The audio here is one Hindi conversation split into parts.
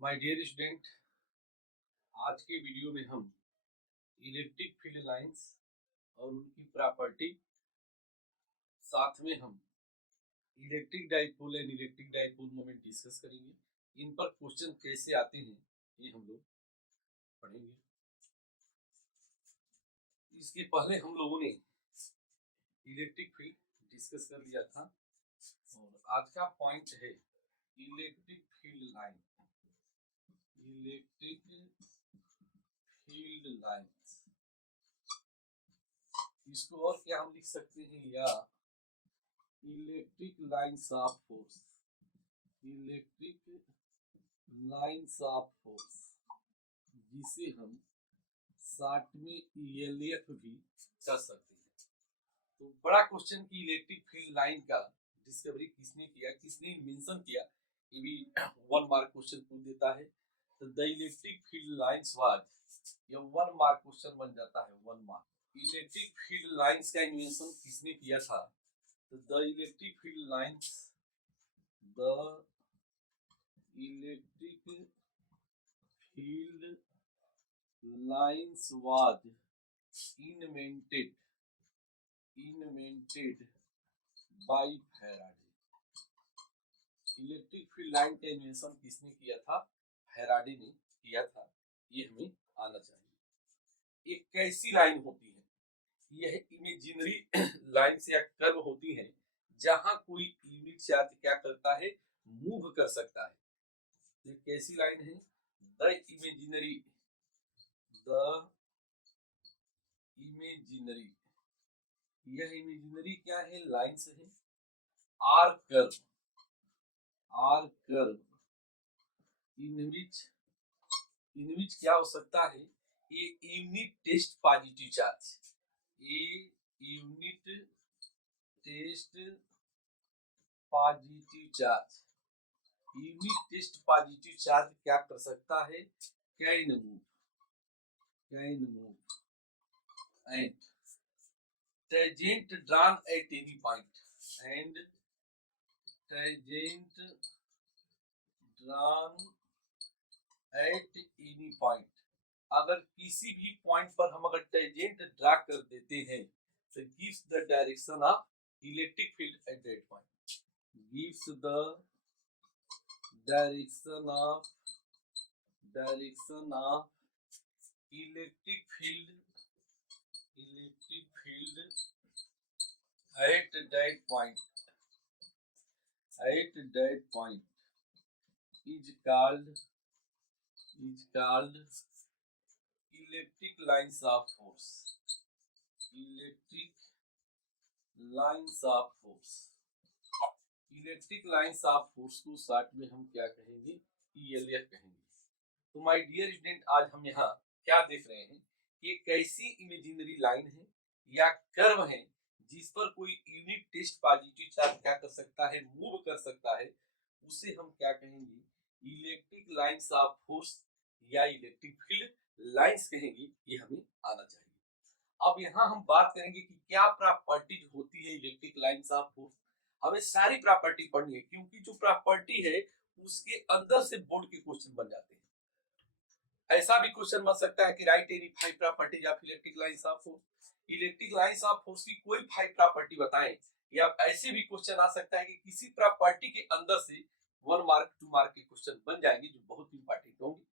माय डियर स्टूडेंट, आज के वीडियो में हम इलेक्ट्रिक फील्ड लाइंस और उनकी प्रॉपर्टी, साथ में हम electric dipole and electric dipole moment discuss करेंगे। इन पर क्वेश्चन कैसे आते हैं ये हम लोग पढ़ेंगे। इसके पहले हम लोगों ने इलेक्ट्रिक फील्ड डिस्कस कर लिया था और आज का पॉइंट है electric field line. Electric field lines, इसको और क्या हम लिख सकते हैं, या electric lines of force. Electric lines of force, जिसे हम शॉर्ट में ईएलएफ भी कर सकते हैं। तो बड़ा क्वेश्चन की इलेक्ट्रिक फील्ड लाइन का डिस्कवरी किसने किया, किसने मेंशन किया, ये भी 1 मार्क क्वेश्चन पूछ देता है। तो the electric field lines was, ये 1 मार्क क्वेश्चन बन जाता है, 1 मार्क। इलेक्ट्रिक फील्ड लाइंस का इन्वेंशन किसने किया था? तो the electric field lines, the electric field lines was invented by Faraday. Electric field line का इन्वेंशन किसने किया था? फैराडे ने किया था। ये हमें आना चाहिए। एक कैसी लाइन होती है? यह इमेजिनरी लाइंस या कर्व होती है जहां कोई यूनिट चार्ज क्या करता है, मूव कर सकता है। ये कैसी लाइन है? द इमेजिनरी यह इमेजिनरी क्या है? लाइंस है। आर कर्व इन विच क्या हो सकता है? A unit test positive charge, a unit test positive charge, unit test positive charge क्या कर सकता है? Can move and tangent drawn at any point, and tangent drawn at any point, अगर किसी भी पॉइंट पर हम अगर टेंजेंट ड्रा कर देते हैं तो gives the direction of electric field at that point, gives the direction of electric field at that point is called electric lines of force. Electric lines of force को शॉर्ट में हम क्या कहेंगे? ईएलएफ कहेंगे। तो माय डियर स्टूडेंट, आज हम यहाँ क्या देख रहे हैं कि एक ऐसी इमेजिनरी लाइन है या कर्व है जिस पर कोई यूनिट टेस्ट पॉजिटिव चार्ज क्या कर सकता है, मूव कर सकता है। उसे हम क्या कहेंगे? इलेक्ट्रिक लाइंस ऑफ फोर्स या इलेक्ट्रिक फील्ड लाइंस कहेंगे। ये हमें आना चाहिए। अब यहाँ हम बात करेंगे कि क्या प्रॉपर्टीज होती है इलेक्ट्रिक लाइंस ऑफ फोर्स। हमें सारी प्रॉपर्टी पढ़नी है, क्योंकि जो प्रॉपर्टी है उसके अंदर से बोर्ड के क्वेश्चन बन जाते हैं। ऐसा भी क्वेश्चन बन सकता है कि right any 5 properties of electric lines of force. Electric lines of force की कोई 5 प्रॉपर्टी बताएं। या ऐसे भी क्वेश्चन आ सकता है कि किसी प्रॉपर्टी के अंदर से 1 मार्क 2 मार्क के क्वेश्चन बन जाएंगे, जो बहुत इंपॉर्टेंट होंगे,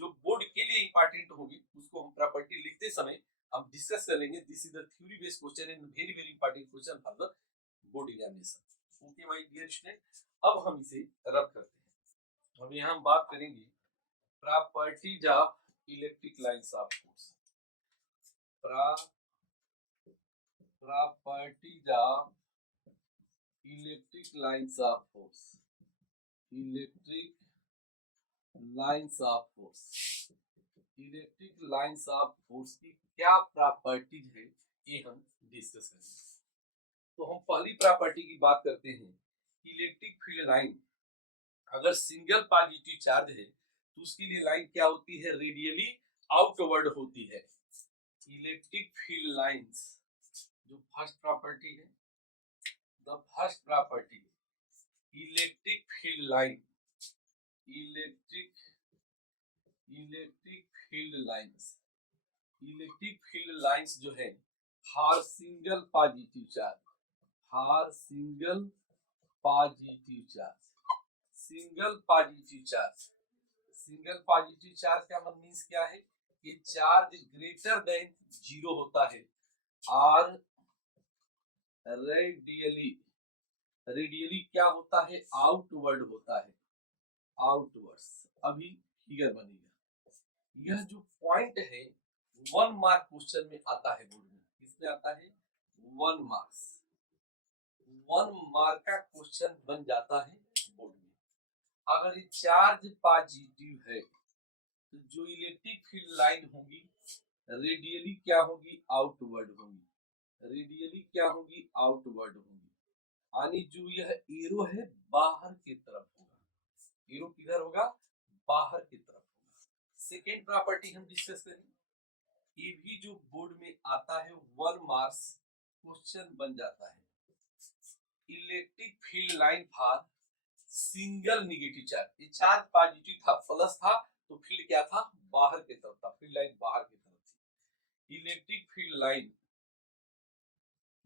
जो बोर्ड के लिए इंपॉर्टेंट होगी। उसको हम प्रॉपर्टी लिखते समय हम डिस्कस करेंगे। This is the theory based question and very very important question for the board examination. Okay my dear student, अब हम इसे रब करते हैं। अब यहाँ हम बात करेंगे properties of electric lines of force. Properties of electric lines of force. Electric lines of force, electric lines of force की क्या प्रॉपर्टीज है, ये हम डिस्कस करेंगे। तो हम पहली प्रॉपर्टी की बात करते हैं। इलेक्ट्रिक फील्ड लाइन अगर सिंगल पॉजिटिव चार्ज है तो उसके लिए लाइन क्या होती है? रेडियली आउटवर्ड होती है। इलेक्ट्रिक फील्ड लाइंस, जो फर्स्ट प्रॉपर्टी है, the first property, electric field line electric field lines, electric field lines जो है हर सिंगल पॉजिटिव चार्ज, हर single positive charge, single positive charge, single positive charge का मतलब मीन्स क्या है कि चार्ज ग्रेटर देन जीरो होता है और रेडियली, रेडियली क्या होता है, आउटवर्ड होता है, आउटवर्ड्स। अभी फिगर बनेगा। यह जो पॉइंट है 1 मार्क क्वेश्चन में आता है बोर्ड में, किसमें आता है 1 मार्क्स, 1 मार्क का क्वेश्चन बन जाता है बोर्ड में। अगर ये चार्ज पॉजिटिव है तो जो इलेक्ट्रिक फील्ड लाइन होगी रेडियली क्या होगी, आउटवर्ड होगी, रेडियली क्या होगी, आउटवर्ड होगी। यानी जो यह एरो है बाहर की तरफ होगा, एरो किधर होगा, बाहर की तरफ होगा। सेकेंड प्रॉपर्टी हम डिस्कस करेंगे, ये भी जो बोर्ड में आता है 1 मार्क्स क्वेश्चन बन जाता है। Electric field line for single negative charge, ये चार्ज पॉजिटिव था, प्लस था, तो फील्ड क्या था, बाहर की तरफ था, फील्ड लाइन बाहर की तरफ थी। Electric field line,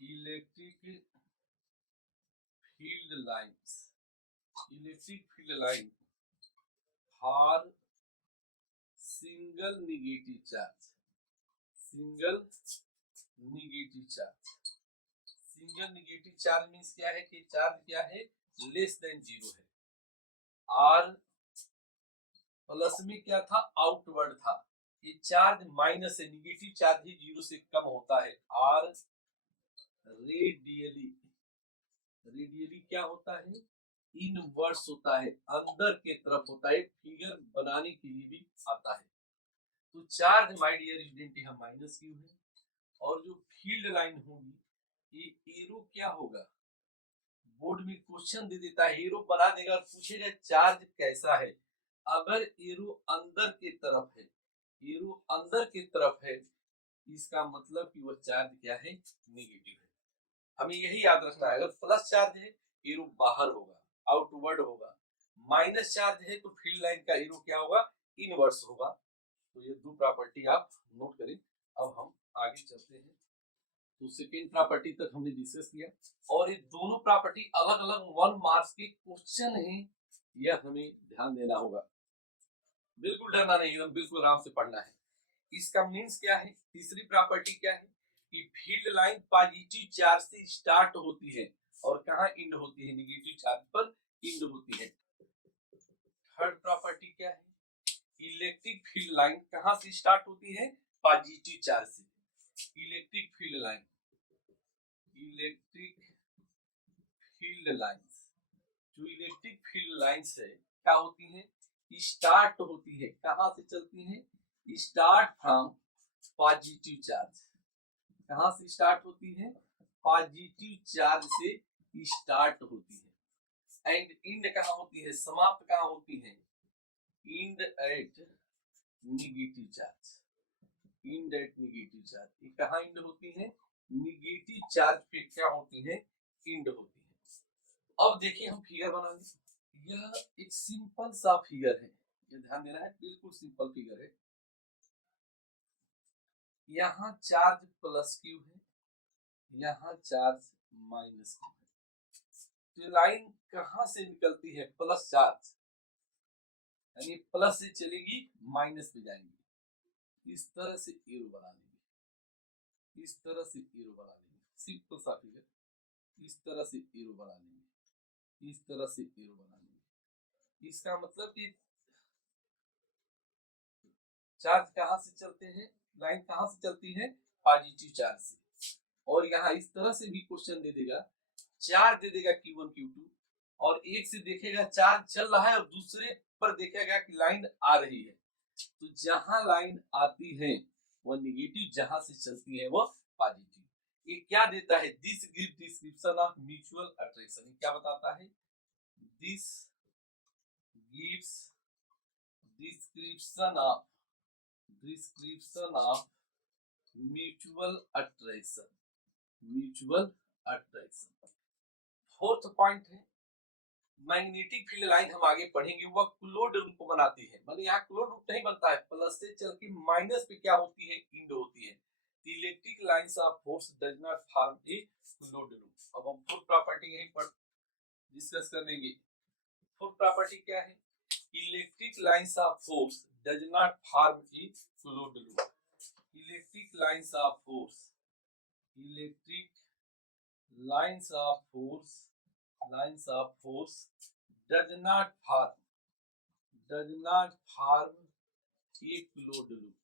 electric field lines, electric field line for single negative charge, single negative charge, single negative charge means क्या है कि चार्ज क्या है, लेस देन जीरो है, और प्लस में क्या था, आउटवर्ड था। ये चार्ज माइनस है, नेगेटिव चार्ज ही जीरो से कम होता है, और रेडियली, रेडियली क्या होता है, इनवर्स होता है, अंदर के तरफ होता है। फिगर बनाने के लिए भी आता है। तो चार्ज माय डियर स्टूडेंट यहाँ माइनस क्यू है, और जो फील्ड लाइन होगी ये एरो क्या होगा, बोर्ड में क्वेश्चन दे देता है, एरो बना देगा और पूछेगा चार्ज कैसा है। अगर एरो अंदर की तरफ है, एरो अंदर की तरफ है, इसका मतलब कि वह चार्ज क्या है, नेगेटिव है। हमें यही याद रखना है, अगर प्लस चार्ज है एरो बाहर होगा, आउटवर्ड होगा, माइनस चार्ज है तो फील्ड लाइन का एरो क्या होगा, इनवर्स होगा। तो ये दो प्रॉपर्टी आप नोट करें। अब हम आगे चलते हैं। तो सेकेंड प्रॉपर्टी तक हमने डिस्कस किया, और ये दोनों प्रॉपर्टी अलग अलग 1 मार्क्स के क्वेश्चन हैं, यह हमें ध्यान देना होगा। बिल्कुल डरना नहीं, एकदम बिल्कुल आराम से पढ़ना है। इसका मीन्स क्या है, तीसरी प्रॉपर्टी क्या है कि फील्ड लाइन पॉजिटिव चार्ज से स्टार्ट होती है और कहां एंड होती है, नेगेटिव चार्ज पर एंड होती है। थर्ड प्रॉपर्टी क्या है, इलेक्ट्रिक फील्ड लाइन कहां से स्टार्ट होती है, पॉजिटिव चार्ज से। Electric field line, electric field lines, जो इलेक्ट्रिक फील्ड लाइंस है क्या होती है, स्टार्ट होती है, कहां से चलती है, स्टार्ट फ्रॉम पॉजिटिव चार्ज, कहां से स्टार्ट होती है, पॉजिटिव चार्ज से स्टार्ट होती है, एंड एंड कहां होती है, समाप्त कहां होती है, end at negative charge, end at negative charge. ये कहां एंड होती है, नेगेटिव चार्ज पे क्या होती है, एंड होती है। अब देखिए हम फिगर बनाएंगे। यह एक सिंपल सा फिगर है, ये ध्यान देना है, बिल्कुल सिंपल फिगर है। यहाँ चार्ज प्लस क्यू है, यहाँ चार्ज माइनस क्यू है। तो लाइन कहां से निकलती है, प्लस चार्ज, यानी प्लस से चलेगी माइनस पे जाएंगी। इस तरह से एरो बना लेंगे, इस तरह से एरो बना लेंगे, सिंपल सा फिगर। इस तरह से एरो बना लेंगे, इस तरह से एरो बना लेंगे। इसका मतलब कि चार्ज कहां से चलते हैं, लाइन कहां से चलती है, पॉजिटिव चार्ज से। और यहाँ इस तरह से भी क्वेश्चन दे देगा, चार्ज दे देगा Q1 Q2, और एक से देखेगा चार्ज चल रहा है और दूसरे पर देखेगा कि लाइन आ रही है। तो जहां लाइन आती है वो नेगेटिव, जहां से चलती है वो पॉजिटिव। ये क्या देता है, this give description of mutual attraction. क्या बताता है, this gives description of, description of mutual attraction, mutual attraction. Fourth point है, मैग्नेटिक फील्ड लाइन हम आगे पढ़ेंगे, वह क्लोज्ड लूप बनाती है। मतलब यहाँ क्लोज्ड लूप नहीं बनता है, प्लस से चल के माइनस पे क्या होती है, इंड होती है। Electric lines of force does not form a closed loop. अब हम फोर्थ प्रॉपर्टी यहीं पर डिस्कस कर लेंगे। फोर्थ प्रॉपर्टी क्या है, electric lines of force does not form a closed loop. Electric lines of force, electric lines of force, lines of force does not form, does not form a closed loop।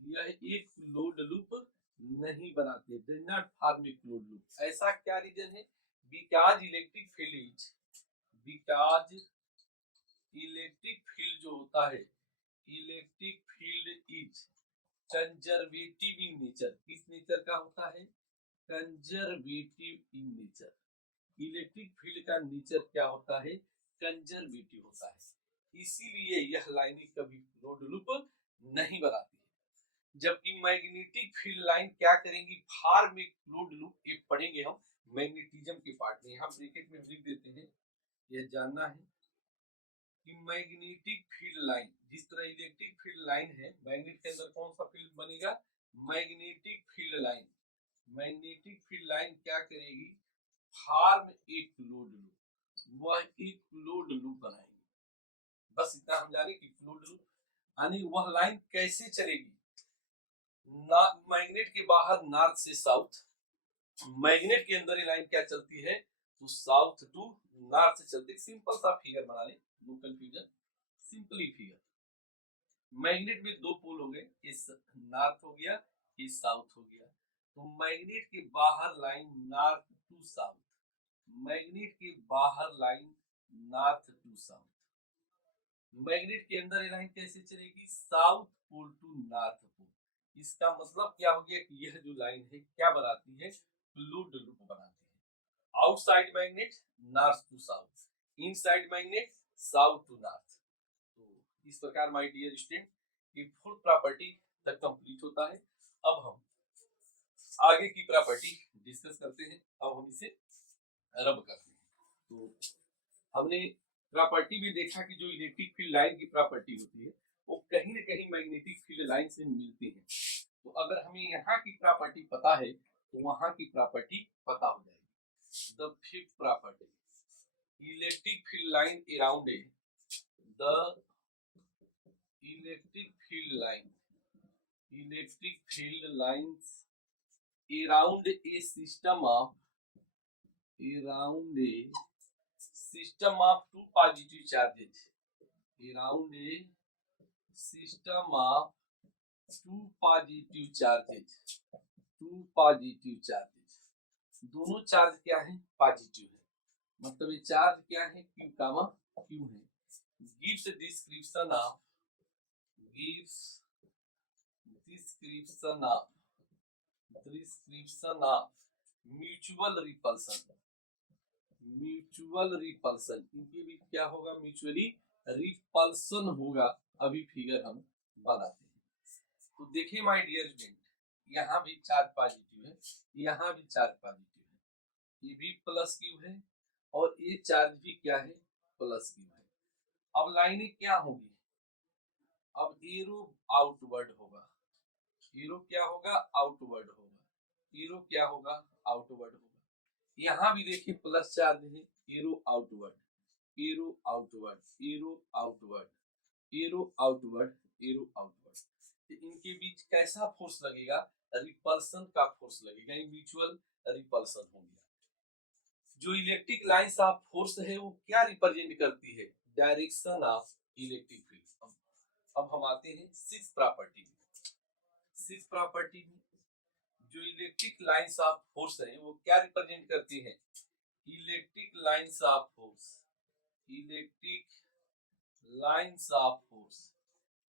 यह एक क्लोज्ड लूप नहीं बनाते, does not form a closed loop। ऐसा क्या रीजन है, because electric field is, because electric field जो होता है, electric field is conservative in nature. किस नेचर का होता है, conservative in nature. Electric field का नेचर क्या होता है, कंजर्वेटिव होता है, इसीलिए यह लाइनें कभी क्लोज्ड लूप नहीं बनाती है। जबकि मैग्नेटिक फील्ड लाइन क्या करेंगी, फॉर्म एक क्लोज्ड लूप। ये पढ़ेंगे हम मैग्नेटिज्म के पार्ट में, यहाँ ब्रैकेट में लिख देते हैं। यह जानना है कि मैग्नेटिक फील्ड लाइन, जिस तरह इलेक्ट्रिक फील्ड लाइन है, मैग्नेट के अंदर कौन सा फील्ड बनेगा, magnetic field line. Magnetic field line क्या करेगी, फॉर्म एक क्लोज्ड लूप, वह एक क्लोज्ड लूप बनाएगी। बस इतना हम जाने कि क्लोज्ड लूप यानी वह लाइन कैसे चलेगी, मैग्नेट के बाहर नॉर्थ से साउथ, मैग्नेट के अंदर ये लाइन क्या चलती है, तो साउथ टू नॉर्थ से चलती है। सिंपल सा फिगर बना ले, no confusion, simply figure. Magnet में दो पोल हो गए, इस नॉर्थ हो गया, इस साउथ हो गया। तो मैग्नेट के बाहर line north to south, magnet के बाहर line north to south. Magnet के अंदर ये लाइन कैसे चलेगी, south pole to north pole. इसका मतलब क्या हो गया कि यह जो लाइन है क्या बनाती है, क्लोज्ड लूप बनाती है। Outside magnet north to south, inside magnet south to north. तो इस प्रकार माय डियर स्टूडेंट ये फोर्थ प्रॉपर्टी तक कंप्लीट होता है। अब हम आगे की प्रॉपर्टी डिस्कस करते हैं। अब हम इसे रब करते हैं। तो हमने प्रॉपर्टी में देखा कि जो इलेक्ट्रिक फील्ड लाइन की प्रॉपर्टी होती है वो कहीं ना कहीं मैग्नेटिक फील्ड लाइन से मिलती है। तो अगर हमें यहाँ की प्रॉपर्टी पता है तो वहां की प्रॉपर्टी पता हो जाएगी। The fifth property, electric field line around a, the electric field line, electric field lines around a system of, around a system of two positive charges, around a system of two positive charges, two positive charges। दोनों चार्ज क्या है, पॉजिटिव है, मतलब ये चार्ज क्या है, Q कामा Q है। gives description of, gives description of, description of mutual repulsion, mutual repulsion. इनके बीच क्या होगा, म्यूचुअली रिपल्सन होगा। अभी फिगर हम बनाते हैं। तो देखिए माय डियर स्टूडेंट, यहाँ भी चार्ज पॉजिटिव है, यहाँ भी चार्ज पॉजिटिव है, ये भी प्लस क्यू है और ये चार्ज भी क्या है, प्लस क्यू है। अब लाइनें क्या होगी, अब एरो आउटवर्ड होगा, एरो क्या होगा, आउटवर्ड होगा, एरो क्या होगा, आउटवर्ड होगा। यहाँ भी देखिए प्लस चार्ज है, arrow outward, arrow outward, arrow outward, arrow outward, arrow outward. तो इनके बीच कैसा फोर्स लगेगा, रिपल्सन का फोर्स लगेगा, म्यूचुअल रिपल्सन हो गया। जो इलेक्ट्रिक लाइंस ऑफ फोर्स है वो क्या रिप्रेजेंट करती है, डायरेक्शन ऑफ इलेक्ट्रिक फील्ड। अब हम आते हैं सिक्स प्रॉपर्टी में। सिक्स प्रॉपर्टी में जो इलेक्ट्रिक लाइंस ऑफ फोर्स है वो क्या रिप्रेजेंट करती है, electric lines of force, electric lines of force,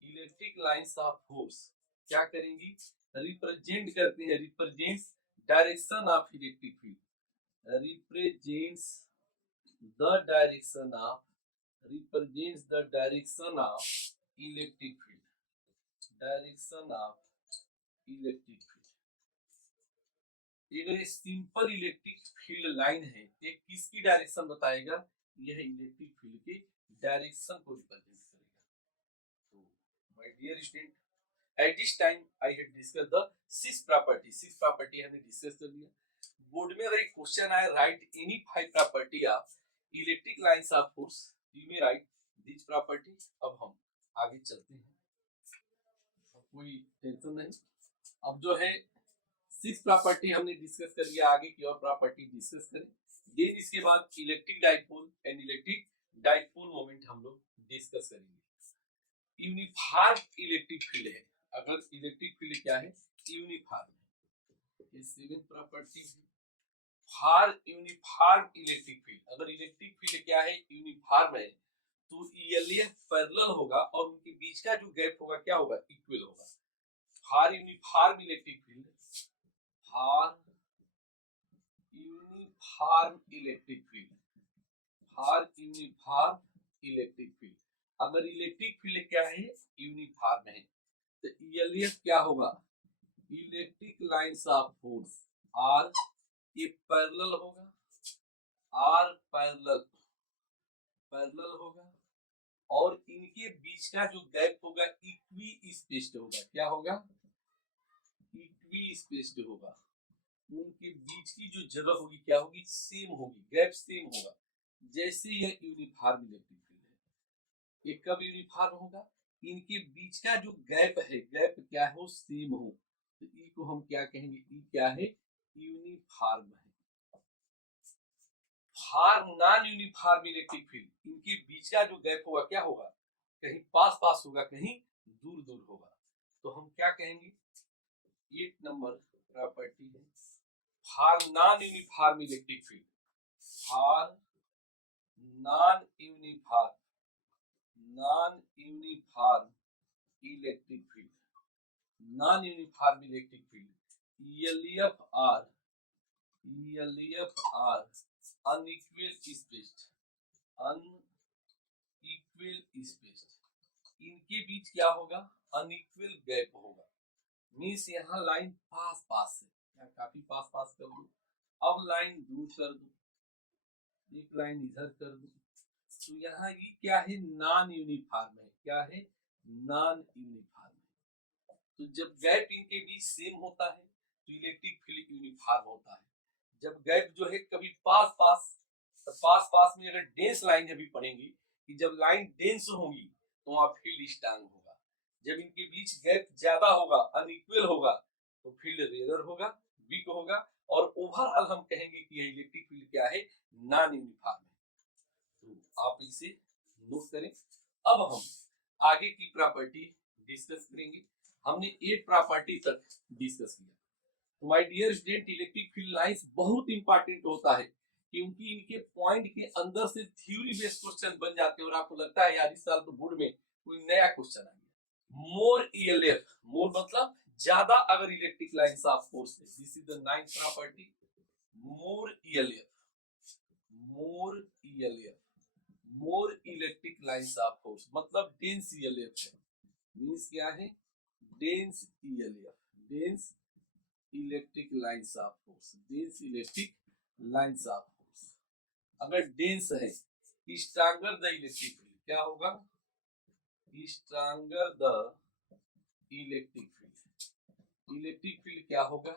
electric lines of force क्या करेंगी, रिप्रेजेंट करती है, represents direction of electric field, represents the direction of, represents the direction of electric field, direction of electric field। अगर ये सिंपल इलेक्ट्रिक फील्ड लाइन है ये किसकी डायरेक्शन बताएगा, यह इलेक्ट्रिक फील्ड के डायरेक्शन को रिप्रेजेंट करेगा। तो my dear student, at this time I have discuss the six property हमने डिस्कस कर लिया। बोर्ड में अगर एक क्वेश्चन आए, write any 5 property of electric lines of force, you may write this property. अब हम आगे चलते हैं, कोई टेंशन नहीं। अब जो है 6 प्रॉपर्टी हमने डिस्कस कर लिया, आगे की और प्रॉपर्टी डिस्कस करें। देन इसके बाद electric dipole and electric dipole moment हम लोग डिस्कस करेंगे। यूनिफॉर्म इलेक्ट्रिक फील्ड है, अगर इलेक्ट्रिक फील्ड क्या है, यूनिफॉर्म है। ये 7 प्रॉपर्टी है फॉर यूनिफॉर्म इलेक्ट्रिक फील्ड। अगर इलेक्ट्रिक फील्ड क्या है, यूनिफॉर्म है, तो ELF पैरेलल होगा और उनके बीच का जो गैप होगा क्या होगा, इक्वल होगा। For uniform electric field, for uniform electric field, for uniform electric field, अगर इलेक्ट्रिक फील्ड क्या है, यूनिफॉर्म है, तो ELF क्या होगा, electric lines of force are, ये पैरेलल होगा, आर पैरेलल होगा, और इनके बीच का जो गैप होगा इक्वी स्पेस्ड होगा। क्या होगा, इक्वी स्पेस्ड होगा। उनके बीच की जो जगह होगी क्या होगी, सेम होगी, गैप सेम होगा। जैसे यह यूनिफॉर्म इलेक्ट्रिक फील्ड है, ये कब यूनिफॉर्म होगा, इनके बीच का जो गैप है, गैप क्या है, वो सेम हो, तो ई को हम क्या कहेंगे, ई क्या है, यूनिफॉर्म है। For non uniform electric field, इनके बीच का जो गैप होगा क्या होगा, कहीं पास पास होगा, कहीं दूर दूर होगा, तो हम क्या कहेंगे, 8 नंबर प्रॉपर्टी है for non uniform electric field, for non uniform electric field, non uniform electric field, ELF are unequal spaced, unequal spaced, इनके बीच क्या होगा, अनइक्वल गैप होगा। मींस यहाँ लाइन पास पास है, या काफी पास पास कर दो, अब लाइन दूर कर दो, एक लाइन इधर कर दो, तो यहाँ ये क्या है, नॉन यूनिफॉर्म है, क्या है, नॉन यूनिफॉर्म है। तो जब गैप इनके बीच सेम होता है तो इलेक्ट्रिक फील्ड यूनिफॉर्म होता है। जब गैप जो है कभी पास पास, तो पास पास में अगर डेंस लाइन अभी पढ़ेंगी कि जब लाइन डेंस होगी तो वहां फील्ड स्ट्रांग होगा। जब इनके बीच गैप ज्यादा होगा, अनइक्वल होगा, तो फील्ड रेयर होगा, वीक होगा, और ओवरऑल हम कहेंगे कि यह इलेक्ट्रिक फील्ड क्या है, नॉन यूनिफॉर्म है। तो आप इसे नोट करें। अब हम आगे की प्रॉपर्टी डिस्कस करेंगे। हमने 8 प्रॉपर्टी तक डिस्कस किया। तो my dear student, electric field lines बहुत इंपॉर्टेंट होता है, क्योंकि इनके पॉइंट के अंदर से थ्योरी बेस्ड क्वेश्चन बन जाते हैं, और आपको लगता है यार इस साल तो बोर्ड में कोई नया क्वेश्चन आ गया। मोर ELF, मोर मतलब ज्यादा, अगर इलेक्ट्रिक लाइंस ऑफ फोर्स है, this is the 9th property, more ELF, more ELF, more electric lines of force मतलब डेंस ELF है। मींस क्या है, dense ELF, dense electric lines of force, dense electric lines of force. अगर डेंस है, स्ट्रॉन्गर द इलेक्ट्रिक फील्ड, क्या होगा, stronger the electric field, electric field क्या होगा,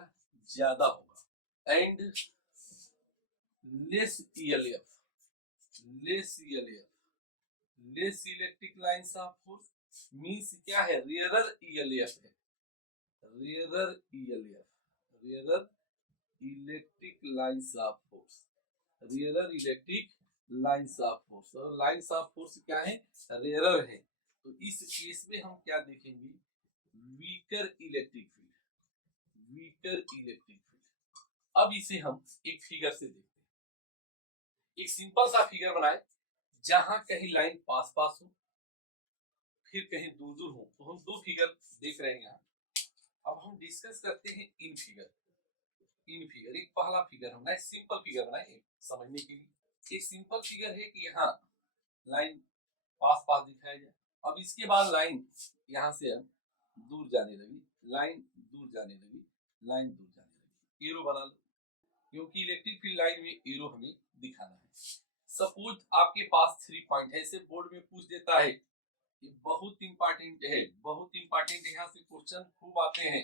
ज्यादा होगा। And less ELF, less ELF, less electric lines of force means क्या है, रेयरर ELF है, rarer ELF, rarer electric lines of force, rarer electric lines of force. और लाइंस ऑफ फोर्स क्या है, रेयरर है, तो इस केस में हम क्या देखेंगे, weaker electric field, weaker electric field. अब इसे हम एक फिगर से देखते हैं। एक सिंपल सा फिगर बनाए, जहां कहीं लाइन पास पास हो, फिर कहीं दूर दूर हो, तो हम 2 फिगर देख रहे हैं यहाँ। अब हम डिस्कस करते हैं इन फिगर, इन फिगर। एक पहला फिगर हमने सिंपल फिगर बनाए समझने के लिए। एक सिंपल फिगर है कि यहाँ लाइन पास पास दिखाया जाए, अब इसके बाद लाइन यहाँ से हम दूर जाने लगी, लाइन दूर जाने लगी, लाइन दूर जाने लगी, एरो बना लो, क्योंकि इलेक्ट्रिक फील्ड लाइन में एरो हमें दिखाना है। सपोज आपके पास 3 पॉइंट है, ऐसे बोर्ड में पूछ देता है, ये बहुत इंपॉर्टेंट है, बहुत इंपॉर्टेंट। यहाँ से क्वेश्चन खूब आते हैं,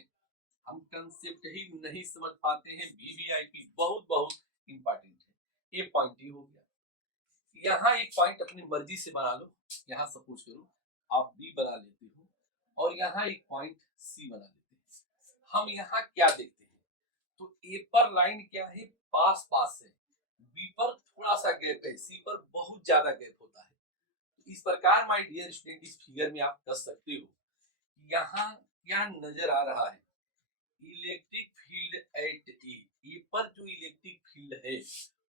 हम कंसेप्ट ही नहीं समझ पाते हैं। वीवीआईपी बहुत बहुत इंपॉर्टेंट है। ये पॉइंट ही हो गया। यहाँ एक पॉइंट अपनी मर्जी से बना लो, यहाँ सपोज करो आप बी बना लेते हो और यहाँ एक पॉइंट सी बना लेते हैं। हम यहाँ क्या देखते हैं, तो ए पर लाइन क्या है, पास पास है, बी पर थोड़ा सा गैप है, सी पर बहुत ज्यादा गैप होता है। तो इस प्रकार माय डियर स्टूडेंट इस फिगर में आप कर सकते हो, यहाँ क्या नजर आ रहा है, इलेक्ट्रिक फील्ड एट ए पर जो इलेक्ट्रिक फील्ड है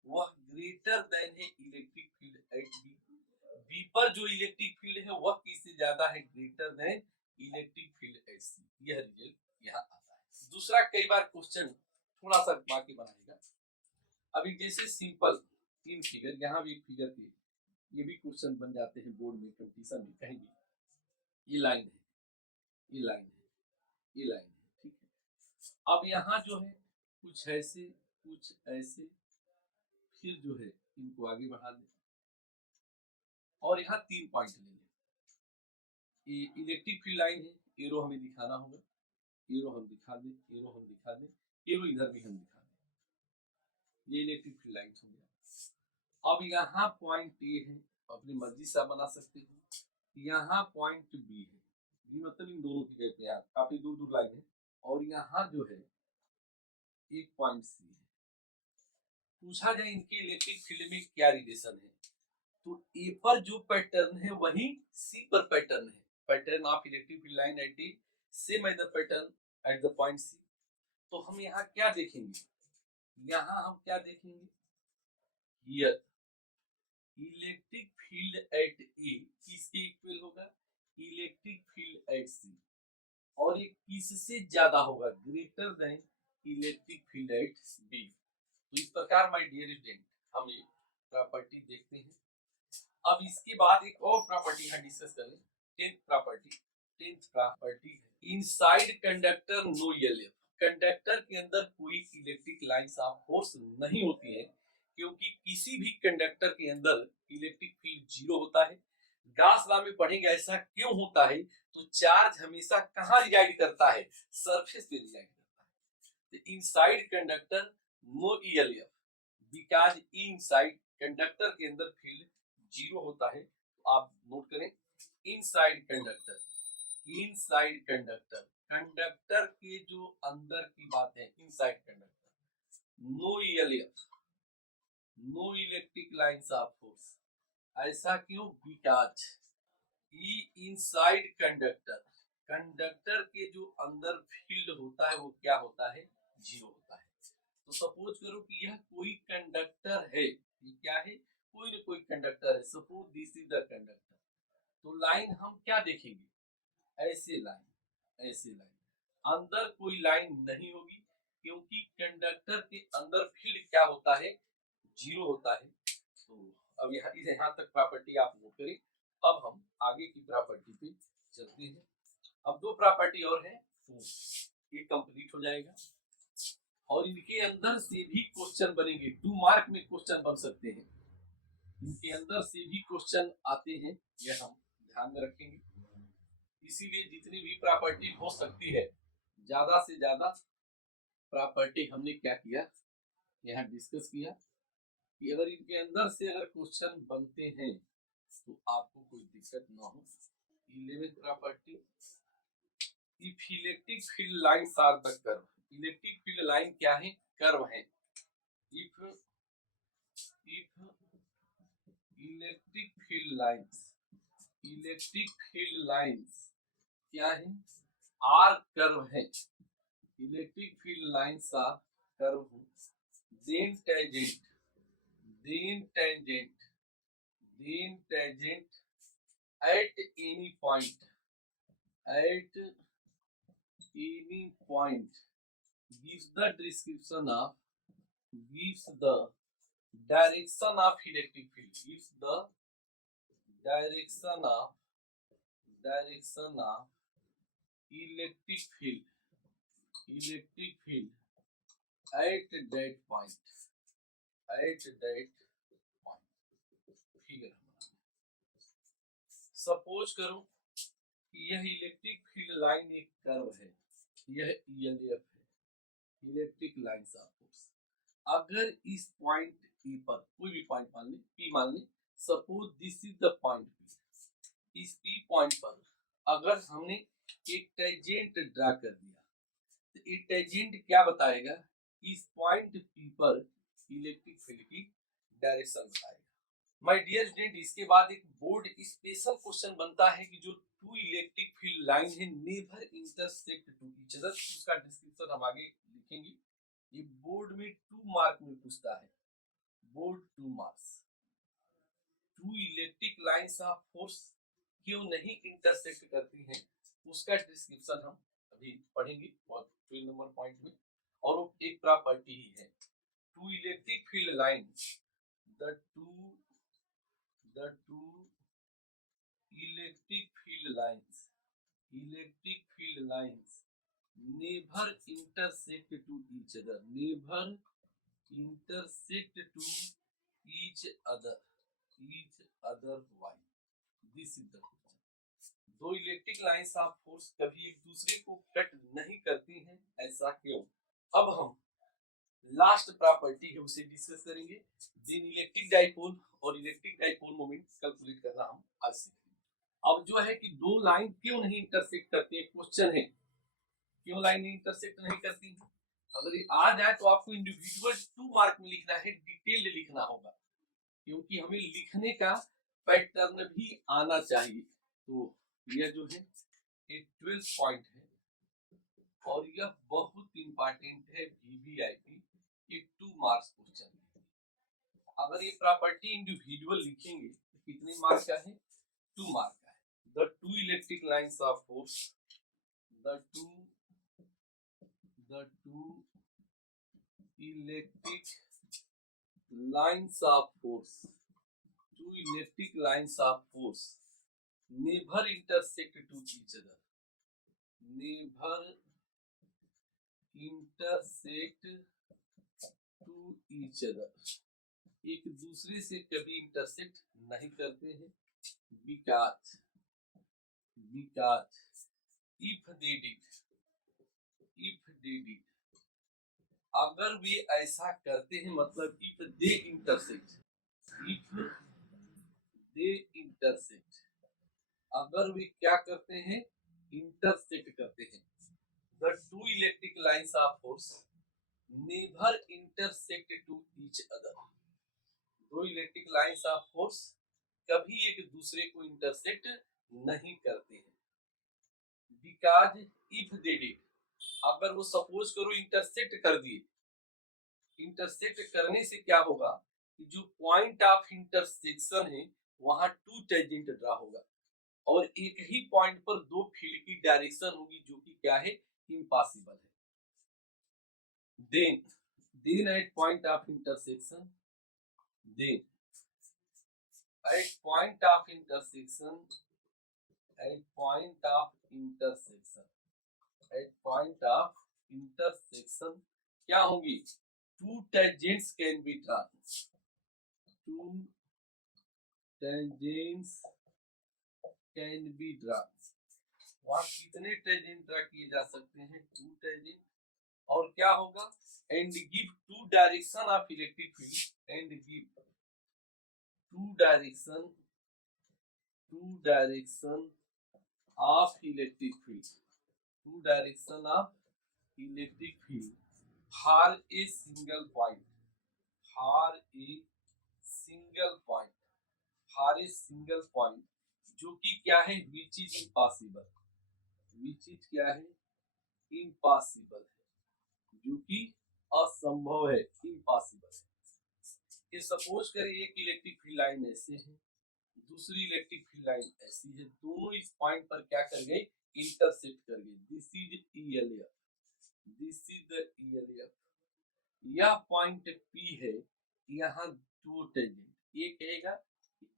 वह ग्रेटर देन है electric field at B. B पर जो इलेक्ट्रिक फील्ड है वह किससे ज्यादा है, greater than electric field at C. यह रिजल्ट यहाँ आता है। दूसरा, कई बार क्वेश्चन थोड़ा सा घुमा के बनाएगा। अभी जैसे सिंपल तीन फिगर, यहाँ भी एक फिगर थी, ये भी क्वेश्चन बन जाते हैं बोर्ड में, कंपटीशन में कहीं भी। ये लाइन है, ये लाइन है, ये लाइन है, ठीक है। अब यहाँ जो है कुछ ऐसे, कुछ ऐसे, फिर जो है इनको आगे बढ़ा दें और यहाँ 3 पॉइंट ले लें। ये इलेक्ट्रिक फील्ड लाइन है, एरो हमें दिखाना होगा, एरो हम दिखा दें, एरो हम दिखा दें, एरो इधर भी हम दिखा दें। ये इलेक्ट्रिक फील्ड लाइन हो गया। अब यहाँ पॉइंट ए है, अपनी मर्जी से बना सकते हैं। यहाँ पॉइंट बी है, बी मतलब इन दोनों की कहते हैं, काफी दूर दूर लाइन है। और यहाँ जो है एक पॉइंट सी है। पूछा जाए इनके इलेक्ट्रिक फील्ड में क्या रिलेशन है, तो ए पर जो पैटर्न है वही सी पर पैटर्न है। Pattern of electric field line at a same as the pattern at the point C. तो हम यहाँ क्या देखेंगे, यहाँ हम क्या देखेंगे, here electric field at A किसके इक्वल होगा, इलेक्ट्रिक फील्ड एट सी। और ये किससे ज्यादा होगा, greater than electric field at B. तो इस प्रकार माय डियर स्टूडेंट हम ये प्रॉपर्टी देखते हैं। अब इसके बाद एक और प्रॉपर्टी हम डिस्कस करें, टेंथ प्रॉपर्टी है inside conductor no EMF. Conductor के अंदर कोई इलेक्ट्रिक लाइंस ऑफ फोर्स नहीं होती है, क्योंकि किसी भी कंडक्टर के अंदर इलेक्ट्रिक फील्ड जीरो होता है। गॉस लॉ में पढ़ेंगे ऐसा क्यों होता है, तो चार्ज हमेशा कहाँ रिजाइड करता है, सरफेस पे रिजाइड करता है। तो inside conductor no EMF because inside conductor के अंदर फील्ड जीरो होता है। तो आप नोट करें, inside conductor, inside conductor, conductor के जो अंदर की बात है, inside conductor no EMF, no electric lines of force. ऐसा क्यों, बिकॉज इनसाइड कंडक्टर, कंडक्टर के जो अंदर फील्ड होता है वो क्या होता है, जीरो होता है। तो सपोज करो कि यह कोई कंडक्टर है, ये क्या है, कोई ना कोई कंडक्टर है, suppose this is the conductor. तो लाइन हम क्या देखेंगे, ऐसे लाइन, ऐसे लाइन, अंदर कोई लाइन नहीं होगी, क्योंकि कंडक्टर के अंदर फील्ड क्या होता है, जीरो होता है। तो अब यहाँ तक प्रॉपर्टी आप नोट करें। अब हम आगे की प्रॉपर्टी पे चलते हैं। अब दो प्रॉपर्टी और है, तो ये कंप्लीट हो जाएगा और इनके अंदर से भी क्वेश्चन बनेंगे, 2 मार्क में क्वेश्चन बन सकते हैं, इनके अंदर से भी क्वेश्चन आते हैं, यह हम ध्यान में रखेंगे। इसीलिए जितनी भी प्रॉपर्टी हो सकती है, ज्यादा से ज्यादा प्रॉपर्टी हमने क्या किया, यहाँ डिस्कस किया कि अगर इनके अंदर से अगर क्वेश्चन बनते हैं तो आपको कोई दिक्कत ना हो। 11th property, if electric field lines are the curve, electric field line क्या है, कर्व है। If electric field lines, electric field lines क्या है, आर कर्व है, electric field lines are curve, then tangent, then tangent, then tangent at any point, at any point gives the description of, gives the direction of electric field, gives the direction of, direction of electric field, electric field at that point, at that point। Figure हमारा, सपोज करो कि यह इलेक्ट्रिक फील्ड लाइन एक कर्व है, यह ईएलएफ है, इलेक्ट्रिक लाइंस ऑफ फोर्स। अगर इस पॉइंट पी पर कोई भी पॉइंट मान ले, पी मान ले, suppose this is the point P, इस पी पॉइंट पर अगर हमने एक टेंजेंट ड्रा कर दिया तो ये टेंजेंट क्या बताएगा, इस पॉइंट पी पर इलेक्ट्रिक फील्ड की डायरेक्शन बताएगा। माय डियर स्टूडेंट, इसके बाद एक बोर्ड स्पेशल क्वेश्चन बनता है कि जो टू इलेक्ट्रिक फील्ड लाइन है never intersect to each other, उसका डिस्क्रिप्शन हम आगे लिखेंगे। ये बोर्ड में 2 मार्क में पूछता है, board 2 marks. Two electric lines of force क्यों नहीं इंटरसेक्ट करती हैं, उसका डिस्क्रिप्शन हम अभी पढ़ेंगे और 2 नंबर पॉइंट में। और वो एक प्रॉपर्टी ही है, two electric field lines, the two electric field lines never intersect to each other, never intersect to each other why, this is the point। दो इलेक्ट्रिक लाइंस ऑफ फोर्स कभी एक दूसरे को कट नहीं करती हैं, ऐसा क्यों। अब हम लास्ट प्रॉपर्टी है उसे डिस्कस करेंगे, देन इलेक्ट्रिक डाइपोल और इलेक्ट्रिक डाइपोल मोमेंट कैलकुलेट करना हम आज सीखेंगे। अब जो है कि दो लाइन क्यों नहीं इंटरसेक्ट करती है, क्वेश्चन है क्यों लाइन इंटरसेक्ट नहीं करती है। अगर ये आ जाए तो आपको इंडिविजुअल 2 मार्क में लिखना है, डिटेल्ड लिखना होगा, क्योंकि हमें लिखने का पैटर्न भी आना चाहिए। तो यह जो है ये 12 पॉइंट है और यह बहुत इंपॉर्टेंट है वीवीआईपी, ये 2 मार्क्स क्वेश्चन है। अगर ये प्रॉपर्टी इंडिविजुअल लिखेंगे तो कितने मार्क का है, 2 मार्क का है। The two electric lines of force, the two electric lines of force, two electric lines of force never intersect to each other, never intersect to each other, एक दूसरे से कभी इंटरसेक्ट नहीं करते हैं। बिकॉज इफ दे डिड, अगर वे ऐसा करते हैं, मतलब इफ दे इंटरसेक्ट, अगर वे क्या करते हैं, इंटरसेक्ट करते हैं। The two electric lines of force never intersect to each other, दो इलेक्ट्रिक लाइंस ऑफ फोर्स कभी एक दूसरे को इंटरसेक्ट नहीं करते हैं। बिकॉज इफ दे डिड, अगर वो सपोज करो इंटरसेक्ट कर दिए, इंटरसेक्ट करने से क्या होगा कि जो पॉइंट ऑफ इंटरसेक्शन है वहां 2 टेंजेंट ड्रा होगा और एक ही पॉइंट पर 2 फील्ड की डायरेक्शन होगी, जो कि क्या है, इम्पॉसिबल है। Then at point of intersection, then at point of intersection, at point of intersection क्या होंगी, 2 tangents can be drawn, 2 tangents can be drawn। वहां कितने टेंजेंट ड्रा किए जा सकते हैं, 2 टेंजेंट। और क्या होगा, and give 2 direction of electric field, and give 2 direction of electric field, 2 direction of electric field for a single point, जो कि क्या है, which is impossible, impossible है, जो कि असंभव है, impossible है। ये सपोज करिए एक इलेक्ट्रिक फील्ड लाइन ऐसे है, दूसरी इलेक्ट्रिक फील्ड लाइन ऐसी है, दोनों इस पॉइंट पर क्या कर गए, इंटरसेक्ट कर गए। दिस इज ईएलएफ, यह पॉइंट पी है, यहाँ 2 टेंजेंट, ये कहेगा